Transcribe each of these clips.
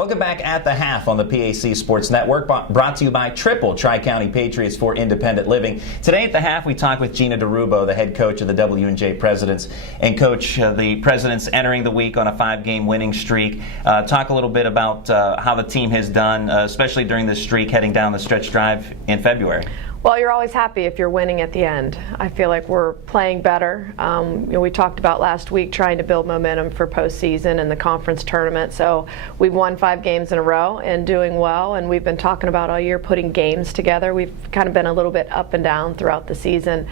Welcome back at the half on the PAC Sports Network, brought to you by Triple Tri-County Patriots for Independent Living. Today at the half, we talk with Jina DeRubbo, the head coach of the W&J Presidents. And Coach, the Presidents entering the week on a 5-game winning streak. Talk a little bit about how the team has done, especially during this streak heading down the stretch drive in February. Well, you're always happy if you're winning at the end. I feel like we're playing better. We talked about last week trying to build momentum for postseason and the conference tournament. So we've won 5 games in a row and doing well. And we've been talking about all year putting games together. We've kind of been a little bit up and down throughout the season.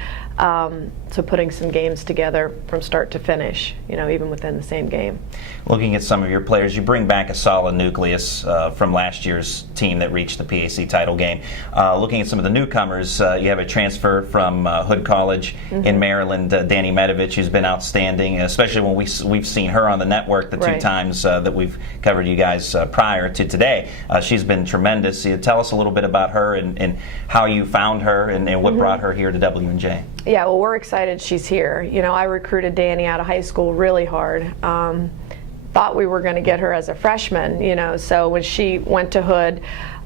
So putting some games together from start to finish, even within the same game. Looking at some of your players, you bring back a solid nucleus from last year's team that reached the PAC title game. Looking at some of the newcomers, you have a transfer from Hood College in Maryland, Danny Medovich, who's been outstanding, especially when we've seen her on the network the 2 times that we've covered you guys prior to today. She's been tremendous. Tell us a little bit about her and how you found her and what brought her here to W&J. Yeah, well, we're excited she's here. I recruited Danny out of high school really hard. Thought we were going to get her as a freshman, so when she went to Hood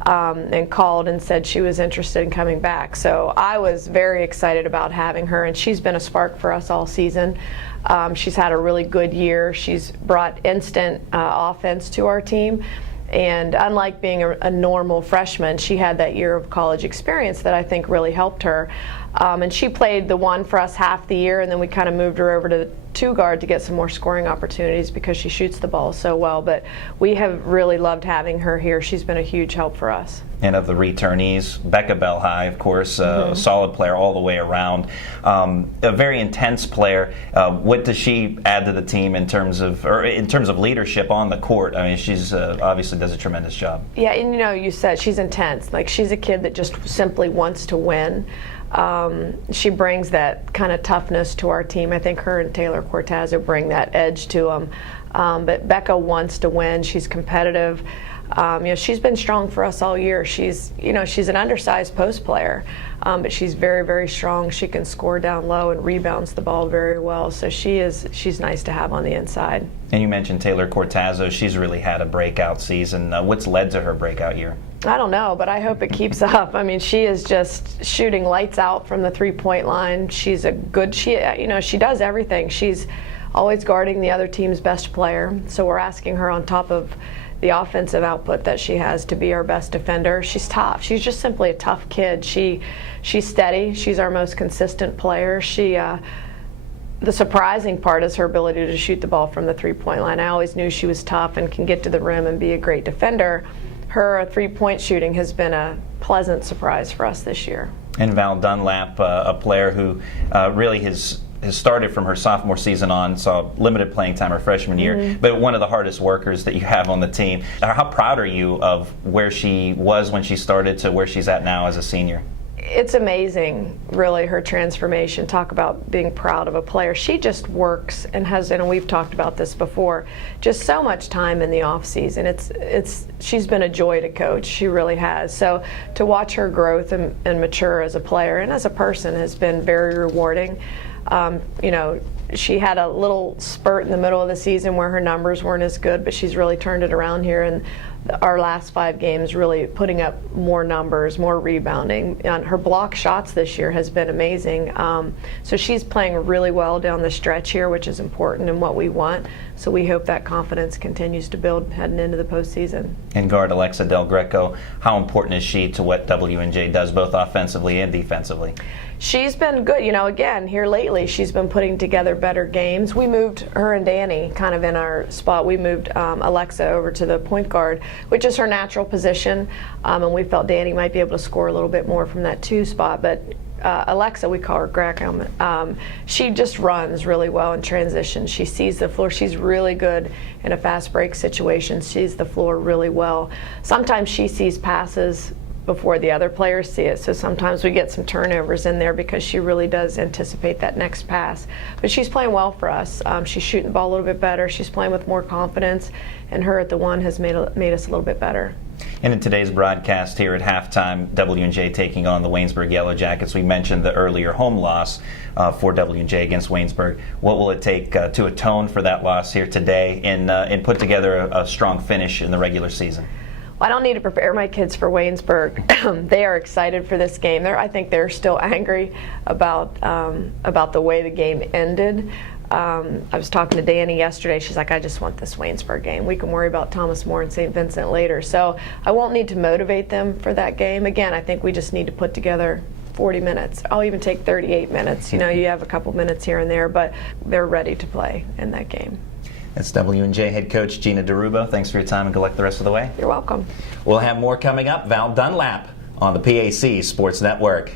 and called and said she was interested in coming back. So I was very excited about having her, and she's been a spark for us all season. She's had a really good year. She's brought instant offense to our team. And unlike being a normal freshman, she had that year of college experience that I think really helped her. And she played the 1 for us half the year, and then we kind of moved her over to 2 guard to get some more scoring opportunities because she shoots the ball so well. But we have really loved having her here. She's been a huge help for us. And of the returnees, Becca Belhigh, of course, a solid player all the way around. A very intense player. What does she add to the team in terms of leadership on the court? I mean, she's obviously does a tremendous job. Yeah, and you said she's intense. Like, she's a kid that just simply wants to win. She brings that kind of toughness to our team. I think her and Taylor Cortazzo bring that edge to them. But Becca wants to win. She's competitive. She's been strong for us all year. She's an undersized post player, but she's very, very strong. She can score down low and rebounds the ball very well. So she's nice to have on the inside. And you mentioned Taylor Cortazzo. She's really had a breakout season. What's led to her breakout year? I don't know, but I hope it keeps up. I mean, she is just shooting lights out from the 3-point line. She's she does everything. She's always guarding the other team's best player. So we're asking her, on top of the offensive output that she has, to be our best defender. She's tough. She's just simply a tough kid. She's steady. She's our most consistent player. The surprising part is her ability to shoot the ball from the 3-point line. I always knew she was tough and can get to the rim and be a great defender. Her 3-point shooting has been a pleasant surprise for us this year. And Val Dunlap, a player who really has started from her sophomore season on, saw limited playing time her freshman year, but one of the hardest workers that you have on the team. How proud are you of where she was when she started to where she's at now as a senior? It's amazing, really, her transformation. Talk about being proud of a player. She just works and we've talked about this before, just so much time in the off season. She's been a joy to coach. She really has. So to watch her growth and mature as a player and as a person has been very rewarding. She had a little spurt in the middle of the season where her numbers weren't as good, but she's really turned it around here, and our last 5 games really putting up more numbers, more rebounding. And her block shots this year has been amazing. So she's playing really well down the stretch here, which is important and what we want. So we hope that confidence continues to build heading into the postseason. And guard Alexa Del Greco, how important is she to what W&J does, both offensively and defensively? She's been good. Again, here lately, she's been putting together better games. We moved her and Danny kind of in our spot. We moved Alexa over to the point guard, which is her natural position, and we felt Danny might be able to score a little bit more from that 2 spot. But Alexa, we call her Greco, she just runs really well in transition. She sees the floor. She's really good in a fast break situation, sees the floor really well. Sometimes she sees passes before the other players see it. So sometimes we get some turnovers in there because she really does anticipate that next pass. But she's playing well for us. She's shooting the ball a little bit better. She's playing with more confidence, and her at the one has made us a little bit better. And in today's broadcast here at halftime, W&J taking on the Waynesburg Yellow Jackets. We mentioned the earlier home loss for W&J against Waynesburg. What will it take to atone for that loss here today and put together a strong finish in the regular season? I don't need to prepare my kids for Waynesburg. They are excited for this game. I think they're still angry about the way the game ended. I was talking to Danny yesterday. She's like, I just want this Waynesburg game. We can worry about Thomas More and St. Vincent later. So I won't need to motivate them for that game. Again, I think we just need to put together 40 minutes. I'll even take 38 minutes. You know, you have a couple minutes here and there, but they're ready to play in that game. That's W&J head coach Jina DeRubbo. Thanks for your time and good luck the rest of the way. You're welcome. We'll have more coming up. Val Dunlap on the PAC Sports Network.